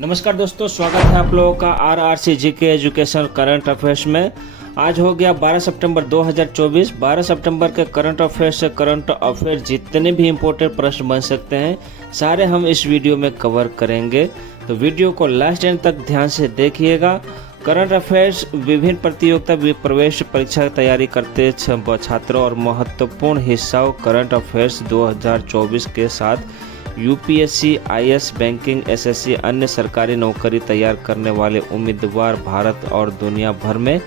नमस्कार दोस्तों, स्वागत है आप लोगों का RRC GK education current affairs में। आज हो गया 12 सितंबर 2024। 12 सितंबर के करंट अफेयर्स से करंट अफेयर जितने भी इम्पोर्टेंट प्रश्न बन सकते हैं सारे हम इस वीडियो में कवर करेंगे, तो वीडियो को लास्ट एंड तक ध्यान से देखिएगा। करंट अफेयर्स विभिन्न प्रतियोगिता प्रवेश परीक्षा की तैयारी करते छात्रों और महत्वपूर्ण हिस्सा करंट अफेयर्स 2024 के साथ यूपीएससी, आईएएस, बैंकिंग, एसएससी, अन्य सरकारी नौकरी तैयार करने वाले उम्मीदवार भारत और दुनिया भर में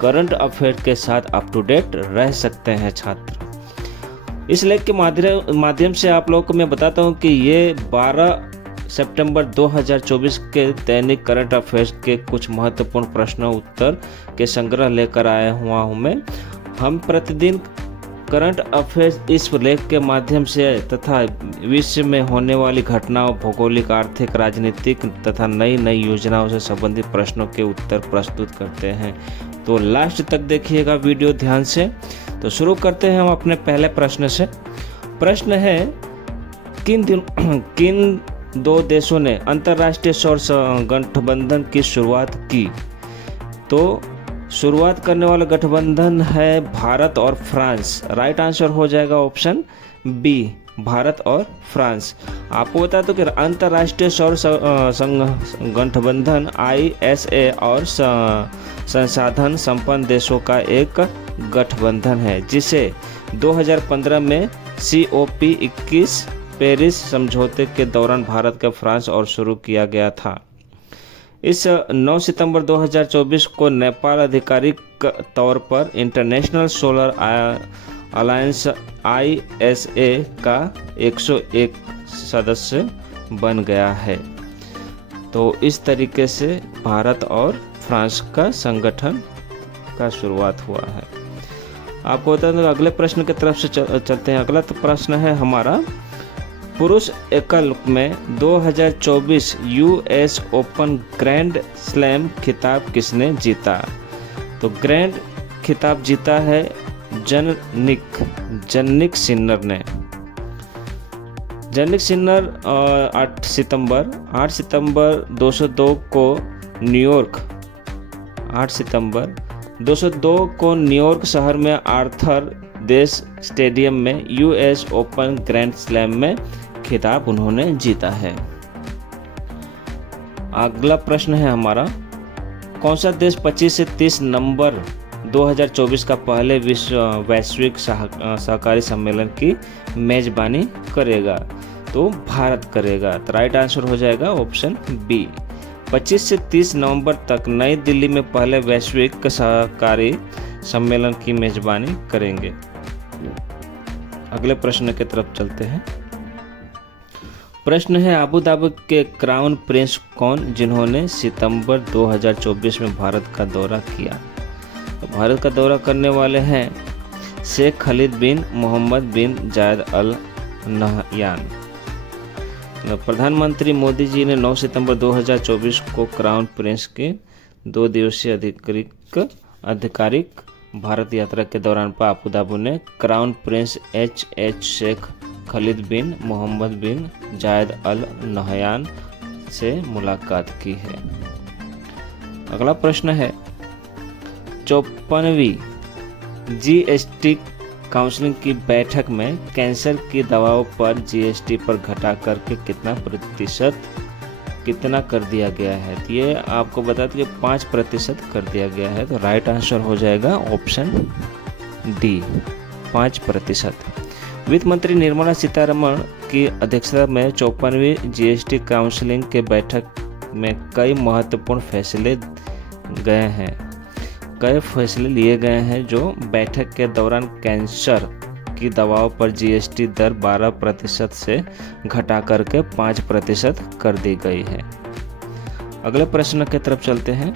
करंट अफेयर के साथ अप टू डेट रह सकते हैं छात्र। इस लेख के माध्यम से आप लोगों को मैं बताता हूं कि ये 12 सितंबर 2024 के दैनिक करंट अफेयर्स के कुछ महत्वपूर्ण प्रश्नों उत्तर के संग्रह लेकर आया हुआ हूं मैं। हम प्रतिदिन करंट अफेयर्स इस लेख के माध्यम से तथा विश्व में होने वाली घटनाओं, भौगोलिक, आर्थिक, राजनीतिक तथा नई नई योजनाओं से संबंधित प्रश्नों के उत्तर प्रस्तुत करते हैं। तो लास्ट तक देखिएगा वीडियो ध्यान से। तो शुरू करते हैं हम अपने पहले प्रश्न से। प्रश्न है, किन दो देशों ने अंतर्राष्ट्रीय सौर गठबंधन की शुरुआत की? तो शुरुआत करने वाला गठबंधन है भारत और फ्रांस। राइट आंसर हो जाएगा ऑप्शन बी, भारत और फ्रांस। आपको बता दो कि अंतर्राष्ट्रीय सौर गठबंधन ISA और संसाधन संपन्न देशों का एक गठबंधन है, जिसे 2015 में COP21 पेरिस समझौते के दौरान भारत के फ्रांस और शुरू किया गया था। इस 9 सितंबर 2024 को नेपाल आधिकारिक तौर पर इंटरनेशनल सोलर अलायंस ISA का 101 सदस्य बन गया है। तो इस तरीके से भारत और फ्रांस का संगठन का शुरुआत हुआ है। आपको बता दें, अगले प्रश्न की तरफ से चलते हैं। अगला प्रश्न है हमारा, पुरुष एकल में 2024 US ओपन ग्रैंड स्लैम खिताब किसने जीता? तो ग्रैंड खिताब जीता है जनिक सिन्नर ने। जनिक सिन्नर 8 सितंबर 202 को न्यूयॉर्क शहर में आर्थर देश स्टेडियम में US ओपन ग्रैंड स्लैम में खिताब उन्होंने जीता है। अगला प्रश्न है हमारा, कौन सा देश 25 से 30 नवंबर 2024 का पहले विश्व वैश्विक सहकारी सम्मेलन की मेजबानी करेगा? तो भारत करेगा। तो राइट आंसर हो जाएगा ऑप्शन बी, 25 से 30 नवंबर तक नई दिल्ली में पहले वैश्विक सहकारी सम्मेलन की मेजबानी करेंगे। अगले प्रश्न की तरफ चलते हैं। प्रश्न है, अबू धाबी के क्राउन प्रिंस कौन जिन्होंने सितंबर 2024 में भारत का दौरा किया? तो भारत का दौरा करने वाले हैं Sheikh Khalid bin Mohammed bin Zayed Al Nahyan. प्रधानमंत्री मोदी जी ने 9 सितंबर 2024 को क्राउन प्रिंस के 2 दिवसीय आधिकारिक भारत यात्रा के दौरान अबू धाबी ने crown prince HH Sheikh Khalid bin Mohammed bin Zayed Al Nahyan से मुलाकात की है। अगला प्रश्न है, 54वीं GST काउंसिल की बैठक में कैंसर की दवाओं पर GST पर घटा करके कितना कर दिया गया है? तो ये आपको बता दें कि 5% कर दिया गया है। तो राइट आंसर हो जाएगा ऑप्शन डी, 5%। वित्त मंत्री निर्मला सीतारमण की अध्यक्षता में 54वीं GST काउंसिल के बैठक में कई महत्वपूर्ण फैसले लिए गए हैं, जो बैठक के दौरान कैंसर की दवाओं पर GST दर 12% से घटा करके 5% कर दी गई है। अगले प्रश्न की तरफ चलते हैं।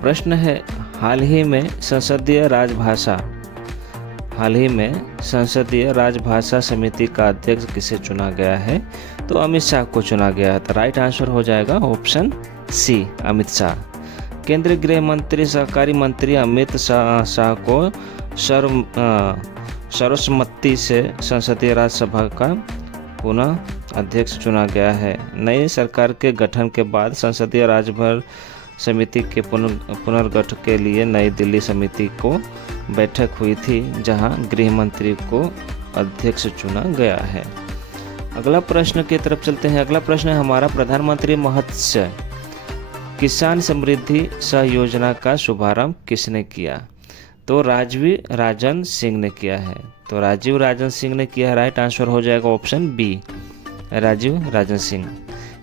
प्रश्न है, हाल ही में संसदीय राजभाषा समिति का अध्यक्ष किसे चुना गया है? तो अमित शाह को चुना गया है। तो राइट आंसर हो जाएगा ऑप्शन सी, अमित शाह। केंद्रीय गृह मंत्री सहकारी मंत्री अमित शाह को सर्वसम्मति से संसदीय राज्यसभा का पुनः अध्यक्ष चुना गया है। नई सरकार के गठन के बाद संसदीय राज्यभर समिति के पुनर्गठन के लिए नई दिल्ली समिति को बैठक हुई थी, जहां गृह मंत्री को अध्यक्ष चुना गया है। अगला प्रश्न की तरफ चलते हैं। अगला प्रश्न है हमारा, प्रधानमंत्री मत्स्य किसान समृद्धि सह योजना का शुभारंभ किसने किया? तो राजीव राजन सिंह ने किया है। तो राजीव राजन सिंह ने किया है। राइट आंसर हो जाएगा ऑप्शन बी, राजीव राजन सिंह।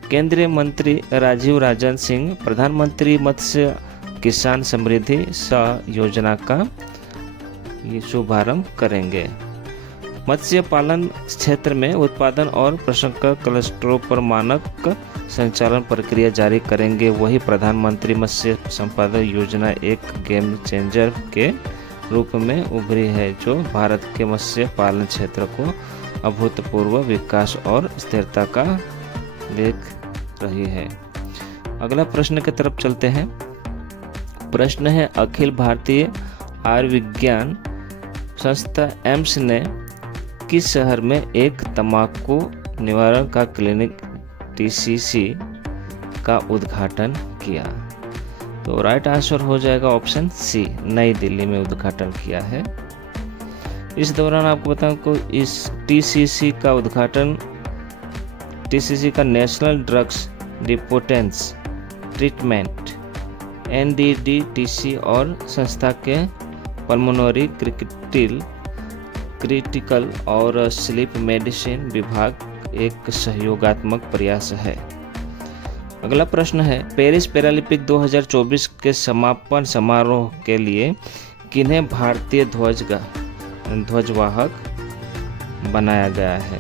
केंद्रीय मंत्री राजीव राजन सिंह प्रधानमंत्री मत्स्य किसान समृद्धि सह योजना का ये शुभारंभ करेंगे। मत्स्य पालन क्षेत्र में उत्पादन और प्रसंस्करण क्लस्टरों पर मानक संचालन प्रक्रिया जारी करेंगे। वही प्रधानमंत्री मत्स्य संपदा योजना एक गेम चेंजर के रूप में उभरी है, जो भारत के मत्स्य पालन क्षेत्र को अभूतपूर्व विकास और स्थिरता का देख रही है। अगला प्रश्न की तरफ चलते हैं। प्रश्न है, अखिल भारतीय आयुर्विज्ञान संस्था एम्स ने किस शहर में एक तंबाकू निवारण का क्लिनिक TCC का उद्घाटन किया? तो राइट आंसर हो जाएगा ऑप्शन सी, नई दिल्ली में उद्घाटन किया है। इस दौरान आपको बताऊं को इस TCC का उद्घाटन TCC का national drugs dependence treatment NDDTC और संस्था के पल्मोनरी क्रिटिकल और स्लीप मेडिसिन विभाग एक सहयोगात्मक प्रयास है। अगला प्रश्न है, पेरिस पैरालंपिक 2024 के समापन समारोह के लिए किन्हें भारतीय ध्वजवाहक बनाया गया है?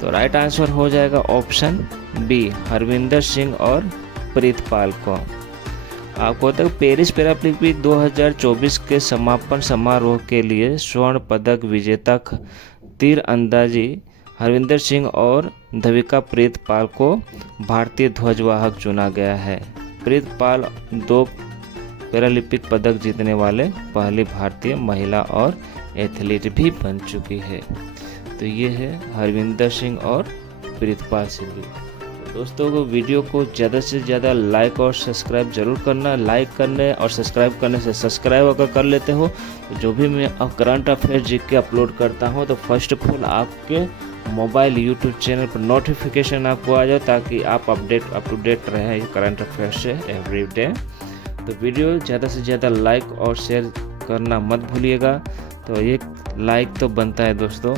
तो राइट आंसर हो जाएगा ऑप्शन बी, हरविंदर सिंह और प्रीतपाल को। आपको तक पेरिस पैरालंपिक 2024 के समापन समारोह के लिए स्वर्ण पदक विजेता तीरंदाजी हरविंदर सिंह और धविका प्रीतपाल को भारतीय ध्वजवाहक चुना गया है। प्रीतपाल 2 पैरालंपिक पदक जीतने वाले पहली भारतीय महिला और एथलीट भी बन चुकी है। तो ये है हरविंदर सिंह और प्रीतपाल सिंह। दोस्तों को वीडियो को ज़्यादा से ज़्यादा लाइक और सब्सक्राइब जरूर करना। लाइक करने और सब्सक्राइब करने से सब्सक्राइब अगर कर लेते हो तो जो भी मैं करंट अफेयर जीके अपलोड करता हूँ तो फर्स्ट ऑफ ऑल आपके मोबाइल यूट्यूब चैनल पर नोटिफिकेशन आपको आ जाए, ताकि आप अप टू डेट रहे करंट अफेयर से एवरी डे। तो वीडियो ज़्यादा से ज़्यादा लाइक और शेयर करना मत भूलिएगा। तो एक लाइक तो बनता है दोस्तों।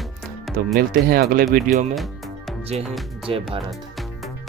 तो मिलते हैं अगले वीडियो में। जय हिंद, जय भारत।